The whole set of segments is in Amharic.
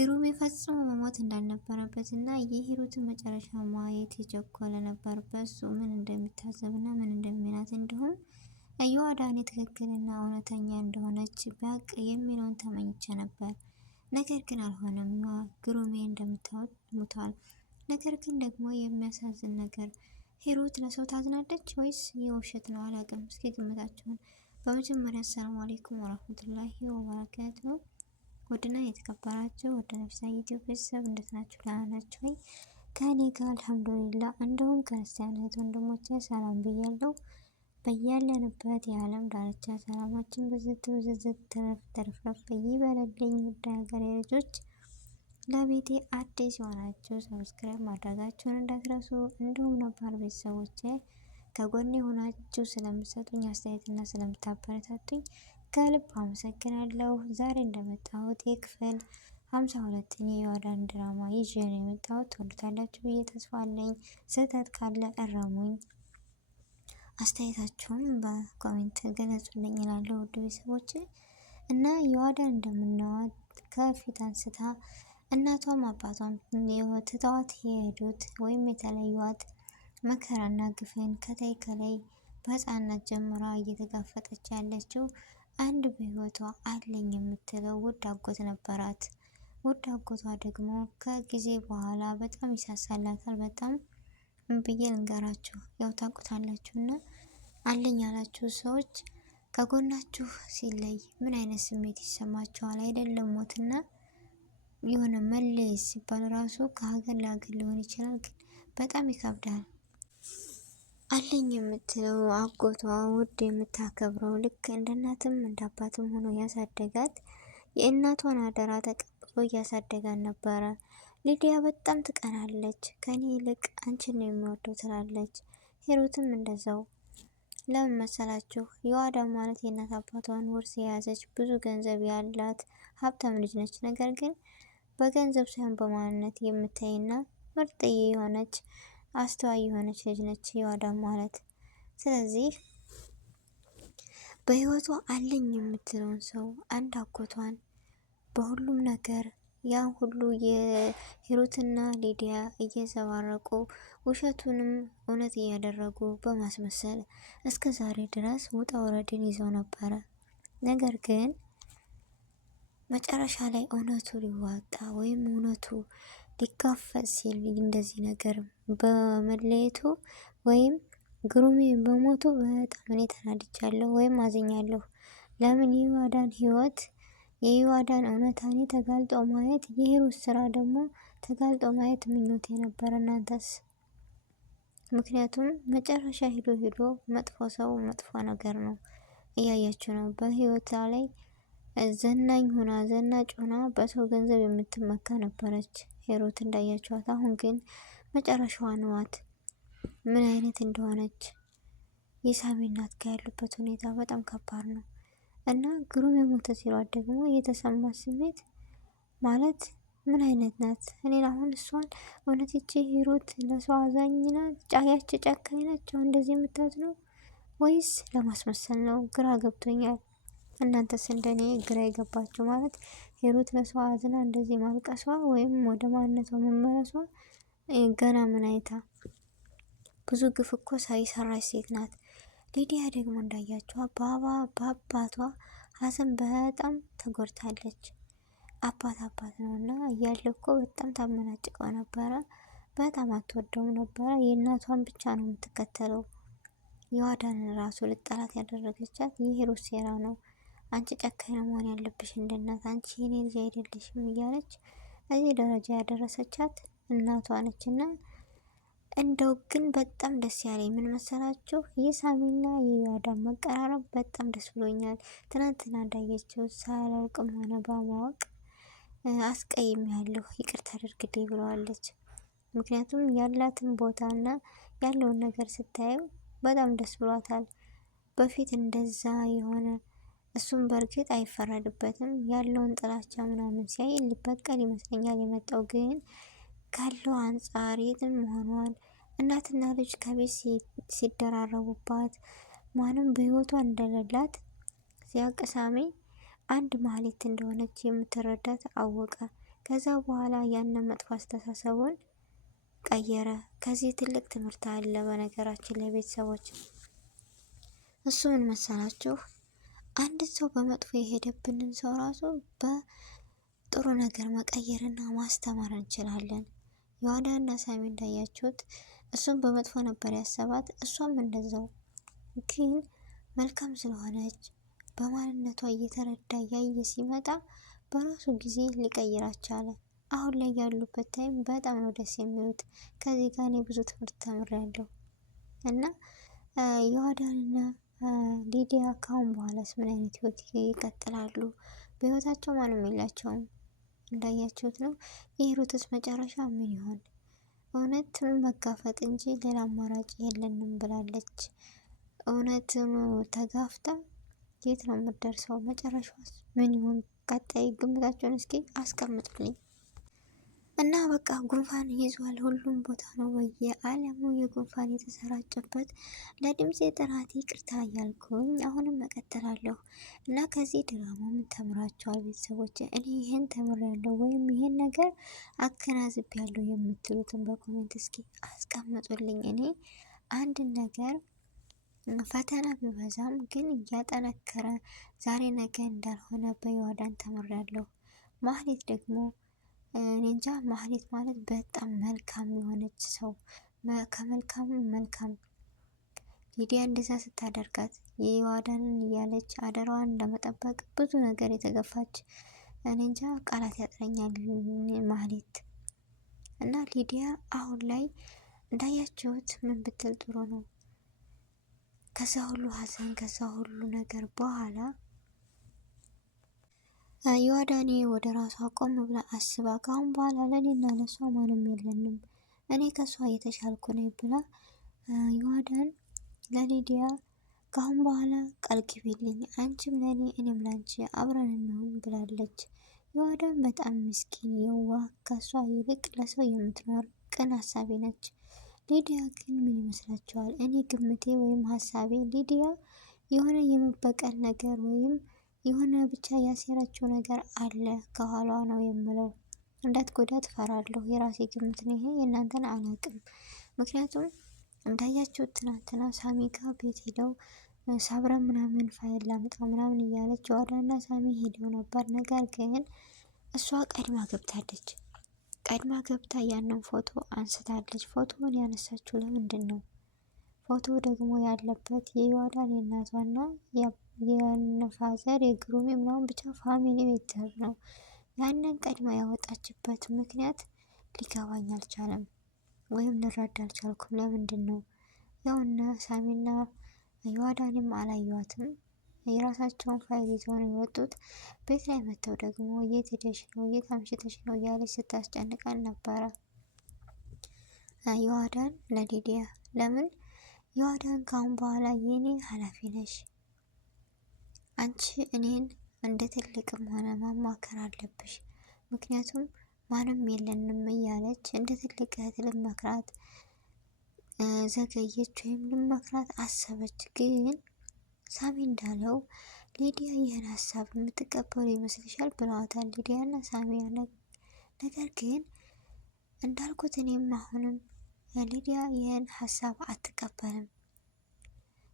ግሩም ፈጽሞ መሞት እንዳልነበረበት እና የሂሩትን መጨረሻ ማየት የቸኮለ ነበር። በሱ ምን እንደሚታዘብና ምን እንደሚላት እንዲሁም የዋዳኔ ትክክልና እውነተኛ እንደሆነች ቢያቅ የሚለውን ተመኝቼ ነበር። ነገር ግን አልሆነም። ግሩሜ እንደምታዩት ሙቷል። ነገር ግን ደግሞ የሚያሳዝን ነገር ሂሩት ለሰው ታዝናለች ወይስ የውሸት ነው? አላውቅም። እስኪ ግምታችሁን። በመጀመሪያ አሰላሙ አለይኩም ወራህመቱላሂ ወበረካቱ። ውድና የተከበራችሁ ወደ ነፍሳ ዩቲዩብ ቤተሰብ እንዴት ናችሁ? ደህና ናችሁ ወይ? ከእኔ ጋር አልሐምዱሊላህ። እንደውም ክርስቲያን እህት ወንድሞቼ ሰላም ብያለሁ። በያለንበት የዓለም ዳርቻ ሰላማችን ብዝት ብዝዝት ተረፍረፍ ይበለልኝ። ውድ ሀገሬ ልጆች፣ ለቤቴ አዲስ የሆናችሁ ሰብስክራይብ ማድረጋችሁን እንዳትረሱ። እንዲሁም ነባር ቤተሰቦቼ ከጎኔ ሆናችሁ ስለምሰጡኝ አስተያየትና ስለምታበረታቱኝ ከልብ አመሰግናለሁ። ዛሬ እንደመጣሁት የክፍል 52ን የዮአዳን ድራማ ይዤ ነው የመጣሁት። ትወዱታላችሁ ብዬ ተስፋ አለኝ። ስህተት ካለ እረሙኝ፣ አስተያየታችሁን በኮሜንት ገለጹልኝ እላለሁ። ውድ ቤተሰቦች እና ዮአዳን እንደምናዋት ከፊት አንስታ እናቷም አባቷም ትተዋት የሄዱት ወይም የተለዩዋት መከራና ግፍን ከታይ ከላይ በህፃናት ጀምራ እየተጋፈጠች ያለችው አንድ በህይወቷ አለኝ የምትለው ውድ አጎት ነበራት። ውድ አጎቷ ደግሞ ከጊዜ በኋላ በጣም ይሳሳላታል። በጣም ብዬ ልንገራችሁ፣ ያው ታውቁታላችሁ። እና አለኝ ያላችሁ ሰዎች ከጎናችሁ ሲለይ ምን አይነት ስሜት ይሰማችኋል? አይደለም ሞትና የሆነ መለየት ሲባል ራሱ ከሀገር ለሀገር ሊሆን ይችላል፣ ግን በጣም ይከብዳል። አለኝ የምትለው አጎቷ ውድ የምታከብረው ልክ እንደ እናትም እንደ አባትም ሆኖ ያሳደጋት የእናቷን አደራ ተቀብሎ እያሳደጋን ነበረ። ሊዲያ በጣም ትቀናለች። ከኔ ይልቅ አንቺን ነው የሚወደው ትላለች። ሂሩትም እንደዛው። ለምን መሰላችሁ? ዮአዳን ማለት የእናት አባቷን ውርስ የያዘች ብዙ ገንዘብ ያላት ሀብታም ልጅ ነች። ነገር ግን በገንዘብ ሳይሆን በማንነት የምታይና ምርጥዬ የሆነች አስተዋይ የሆነች ልጅ ነች ዮአዳን ማለት። ስለዚህ በህይወቷ አለኝ የምትለውን ሰው አንድ አጎቷን በሁሉም ነገር ያን ሁሉ የሂሩትና ሊዲያ እየዘባረቁ ውሸቱንም እውነት እያደረጉ በማስመሰል እስከ ዛሬ ድረስ ውጣ ውረድን ይዘው ነበረ። ነገር ግን መጨረሻ ላይ እውነቱ ሊዋጣ ወይም እውነቱ ሊጋፈጥ ሲል እንደዚህ ነገር በመለየቱ ወይም ግሩሜ በሞቱ በጣም እኔ ተናድጃለሁ ወይም አዝኛለሁ። ለምን የዮአዳን ህይወት የዮአዳን እውነታኔ ተጋልጦ ማየት፣ የሂሩት ስራ ደግሞ ተጋልጦ ማየት ምኞቴ ነበር። እናንተስ? ምክንያቱም መጨረሻ ሂዶ መጥፎ ሰው መጥፎ ነገር ነው እያያችሁ ነው። በህይወቷ ላይ ዘናኝ ሆና ዘናጭ ሆና በሰው ገንዘብ የምትመካ ነበረች ሂሩት እንዳያችኋት። አሁን ግን መጨረሻዋን ዋት ምን አይነት እንደሆነች። የሳሚ እናት ጋር ያሉበት ሁኔታ በጣም ከባድ ነው። እና ግሩም የሞተ ሲሏት ደግሞ የተሰማት ስሜት ማለት ምን አይነት ናት? እኔ አሁን እሷን እውነት ይቺ ሂሩት ለሰው አዛኝ ናት? ያቺ ጨካኝ ናቸው እንደዚህ የምታዝነው ወይስ ለማስመሰል ነው? ግራ ገብቶኛል። እናንተስ እንደኔ ግራ የገባችሁ ማለት ሂሩት ለሰው አዝና እንደዚህ ማልቀሷ ወይም ወደ ማንነቷ መመለሷ ገና ምን አይታ? ብዙ ግፍ እኮ ሳይሰራች ሴት ናት። ሊዲያ ደግሞ እንዳያችሁ በአባቷ ሀዘን በጣም ተጎድታለች። አባት ነው እና እያለ እኮ በጣም ታመናጭቀው ነበረ። በጣም አትወደውም ነበረ። የእናቷን ብቻ ነው የምትከተለው። ዮአዳንን ራሱ ልጠላት ያደረገቻት የሂሩት ሴራ ነው። አንቺ ጨካኝ ነው መሆን ያለብሽ እንደ እናት፣ አንቺ የኔ ልጅ አይደለሽም እያለች እዚህ ደረጃ ያደረሰቻት እናቷ ነች። እና እንደው ግን በጣም ደስ ያለኝ ምን መሰላችሁ? የሳሚና የዮአዳን መቀራረብ በጣም ደስ ብሎኛል። ትናንትና እንዳየችው ሳላውቅም ሆነ በማወቅ አስቀይም ያለሁ ይቅርታ አድርግልኝ ብለዋለች። ምክንያቱም ያላትን ቦታና ያለውን ነገር ስታየው በጣም ደስ ብሏታል። በፊት እንደዛ የሆነ እሱም በእርግጥ አይፈረድበትም ያለውን ጥላቻ ምናምን ሲያይ ሊበቀል ይመስለኛል የመጣው። ግን ካለው አንጻር የትም መሆኗን እናትና ልጅ ከቤት ሲደራረቡባት ማንም በህይወቷ እንደሌላት ሲያውቅ ሳሚ አንድ ማህሌት እንደሆነች የምትረዳት አወቀ። ከዛ በኋላ ያንን መጥፎ አስተሳሰቡን ቀየረ። ከዚህ ትልቅ ትምህርት አለ በነገራችን ላይ ቤተሰቦች። እሱ ምን መሰላችሁ? አንድ ሰው በመጥፎ የሄደብንን ሰው ራሱ በጥሩ ነገር መቀየርና ማስተማር እንችላለን። ዮአዳና ሳሚ እንዳያችሁት እሱም በመጥፎ ነበር ያሰባት፣ እሷም እንደዛው። ግን መልካም ስለሆነች በማንነቷ እየተረዳ እያየ ሲመጣ በራሱ ጊዜ ሊቀይራች ቻለ። አሁን ላይ ያሉበት ታይም በጣም ነው ደስ የሚሉት። ከዚህ ጋር እኔ ብዙ ትምህርት ተምሬያለሁ። እና ዮአዳንና ሊዲያ ካሁን በኋላስ ምን አይነት ህይወት ይቀጥላሉ? በህይወታቸው ማንም የላቸውም እንዳያችሁት ነው። የሂሩትስ መጨረሻ ምን ይሆን? እውነትን መጋፈጥ እንጂ ሌላ አማራጭ የለንም ብላለች። እውነትን ተጋፍታ የት ነው የምትደርሰው? መጨረሻዋስ ምን ይሆን? ቀጣይ ግምታቸውን እስኪ አስቀምጡልኝ። እና በቃ ጉንፋን ይዟል፣ ሁሉም ቦታ ነው በየዓለሙ የጉንፋን የተሰራጨበት። ለድምፄ ጥራት ይቅርታ እያልኩኝ አሁንም እቀጥላለሁ። እና ከዚህ ድራማ ምን ተምራችኋል ቤተሰቦች? እኔ ይህን ተምሬያለሁ ወይም ይህን ነገር አገናዝቤያለሁ የምትሉትን በኮሜንት እስኪ አስቀምጡልኝ። እኔ አንድ ነገር ፈተና ቢበዛም ግን እያጠነከረ ዛሬ ነገ እንዳልሆነ በዮአዳን ተምሬያለሁ። ማህሌት ደግሞ እኔ እንጃ፣ ማህሌት ማለት በጣም መልካም የሆነች ሰው፣ ከመልካም መልካም። ሊዲያ እንደዛ ስታደርጋት የዮአዳንን እያለች አደራዋን ለመጠበቅ ብዙ ነገር የተገፋች፣ እኔ እንጃ ቃላት ያጥረኛል ማህሌት። እና ሊዲያ አሁን ላይ እንዳያችሁት ምን ብትል ጥሩ ነው? ከዛ ሁሉ ሀዘን ከዛ ሁሉ ነገር በኋላ ዮአዳኔ ወደ ራሷ ቆም ብላ አስባ ካሁን በኋላ ለኔና ለሷ ማንም የለንም፣ እኔ ከሷ የተሻልኩ ነኝ ብላ ዮአዳን ለሊዲያ ካሁን በኋላ ቃል ግቢልኝ፣ አንቺም ለኔ እኔም ላንቺ አብረን እንሆን ብላለች። ዮአዳን በጣም ምስኪን የዋህ፣ ከሷ ይልቅ ለሰው የምትኖር ቅን ሀሳቢ ነች። ሊዲያ ግን ምን ይመስላችኋል? እኔ ግምቴ ወይም ሀሳቤ ሊዲያ የሆነ የመበቀል ነገር ወይም የሆነ ብቻ ያሴራችው ነገር አለ ከኋላ ነው የምለው። እንዳትጎዳት እፈራለሁ። የራሴ ግምት ነው ይሄ፣ የእናንተን አላውቅም። ምክንያቱም እንዳያችሁት ትናንትና ሳሚ ጋር ቤት ሄደው ሳብረን ምናምን ፋይል ላምጣ ምናምን እያለች ዮአዳና ሳሚ ሄደው ነበር። ነገር ግን እሷ ቀድማ ገብታለች። ቀድማ ገብታ ያንን ፎቶ አንስታለች። ፎቶውን ያነሳችው ለምንድን ነው? ፎቶ ደግሞ ያለበት የዮአዳን የእናቷና የነፋዘር የግሩሜ ምናምን ብቻ ፋሚሊ ቤተሰብ ነው። ያንን ቀድማ ያወጣችበት ምክንያት ሊገባኝ አልቻለም፣ ወይም ልረዳ አልቻልኩም። ለምንድን ነው? ያው እነ ሳሚና ዮአዳንም አላዩዋትም። የራሳቸውን ፋይል ይዘው ነው የወጡት። ቤት ላይ መጥተው ደግሞ የት ሄደሽ ነው የት አምሽተሽ ነው እያለች ስታስጨንቃን ነበረ ዮአዳን ለሊዲያ። ለምን ዮአዳን ካሁን በኋላ የኔ ኃላፊ ነሽ፣ አንቺ እኔን እንደ ትልቅም ሆነ ማማከር አለብሽ፣ ምክንያቱም ማንም የለንም እያለች እንደ ትልቅ እህት ልመክራት ዘገየች፣ ወይም ልመክራት አሰበች። ግን ሳሚ እንዳለው ሊዲያ ይህን ሀሳብ የምትቀበሉ ይመስልሻል ብለዋታል ሊዲያ እና ሳሚ። ነገር ግን እንዳልኩት እኔም አሁንም ሊዲያ ይህን ሀሳብ አትቀበልም።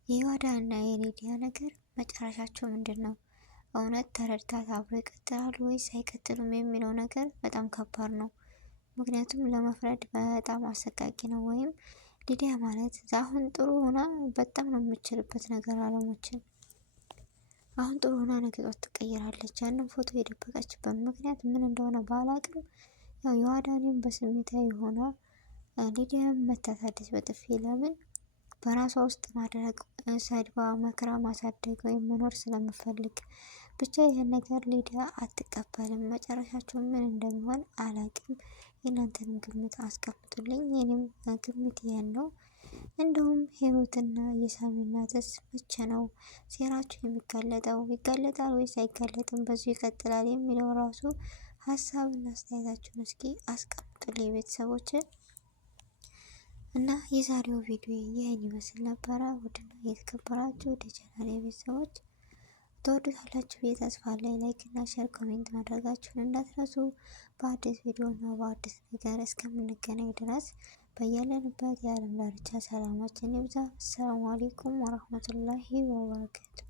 የዮአዳን እና የሊዲያ ነገር መጨረሻቸው ምንድን ነው? እውነት ተረድታት አብሮ ይቀጥላሉ ወይስ አይቀጥሉም የሚለው ነገር በጣም ከባድ ነው። ምክንያቱም ለመፍረድ በጣም አሰቃቂ ነው። ወይም ሊዲያ ማለት አሁን ጥሩ ሆና በጣም ነው የምችልበት ነገር አለሞችን አሁን ጥሩ ሆና ነገ ጧት ትቀይራለች። ያንን ፎቶ የደበቀችበት ምክንያት ምን እንደሆነ ባላቅም፣ ያው ዮአዳንም በስሜታዊ ሆና ሊዲያም መታታለች በጥፊ። ለምን? በራሷ ውስጥ ማድረግ ሰድባ መክራ ማሳደግ ወይም መኖር ስለምፈልግ ብቻ ይህን ነገር ሊዲያ አትቀበልም። መጨረሻቸው ምን እንደሚሆን አላቅም። የእናንተንም ግምት አስቀምጡልኝ። የኔም ግምት ይሄን ነው። እንደውም ሂሩትና የሳሚ እናትስ መቼ ነው ሴራቸው የሚጋለጠው? ይጋለጣል ወይስ አይጋለጥም? በዚሁ ይቀጥላል የሚለው ራሱ ሀሳብና አስተያየታችሁን እስኪ አስቀምጡልኝ ቤተሰቦች። እና የዛሬው ቪዲዮ ይህን ይመስል ነበረ። ውድና የተከበራችሁ ወደ ቻናሌ ቤተሰቦች ትወዱታላችሁ ብዬ ተስፋ አለኝ። ላይክ እና ሼር ኮሜንት ማድረጋችሁን እንዳትረሱ። በአዲስ ቪዲዮ እና በአዲስ ነገር እስከምንገናኝ ድረስ በያለንበት የዓለም ዳርቻ ሰላማችን ይብዛ። አሰላሙ አሌይኩም ወረህመቱላሂ ወበረካቱ።